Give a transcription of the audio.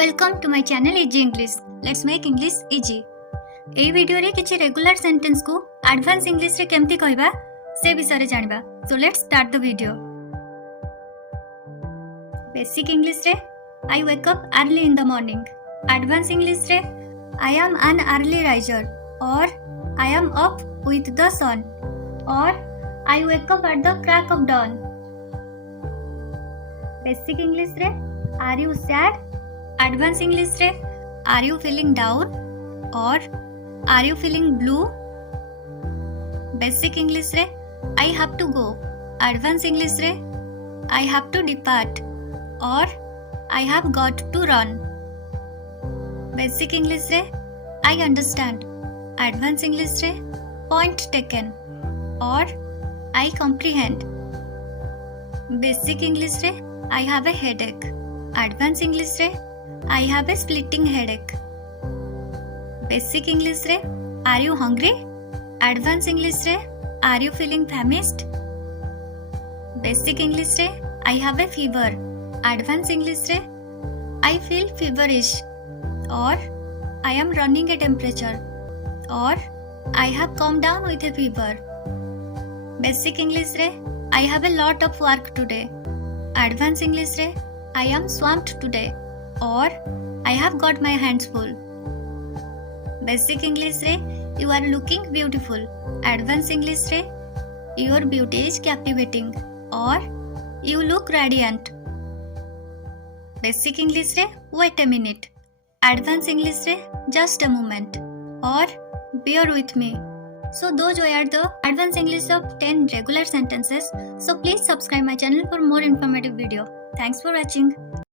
Welcome to my channel easy English. Let's make English easy. एई video रे किछि regular sentence को advance English रे केमती कहबा से विषय रे जानिबा। So let's start the video. Basic English रे I wake up early in the morning. Advance English रे I am an early riser or I am up with the sun or I wake up at the crack of dawn. Basic English रे are you sad. Advance English रे are you feeling down or are you feeling blue. Basic English रे I have to go. Advance English रे I have to depart or I have got to run. Basic English रे I understand. Advance English रे point taken or I comprehend. Basic English रे I have a headache. Advance English रे I have a splitting headache. Basic English रे Are you hungry? Advanced English रे Are you feeling famished? Basic English रे I have a fever. Advanced English रे I feel feverish or I am running a temperature or I have come down with a fever. Basic English रे I have a lot of work today. Advanced English रे I am swamped today or I have got my hands full. Basic English रे You are looking beautiful. Advanced English रे Your beauty is captivating or You look radiant. Basic English रे Wait a minute. Advanced English रे Just a moment or Bear with me. So those were the advanced English of 10 regular sentences. So please subscribe my channel for more informative video. Thanks for watching.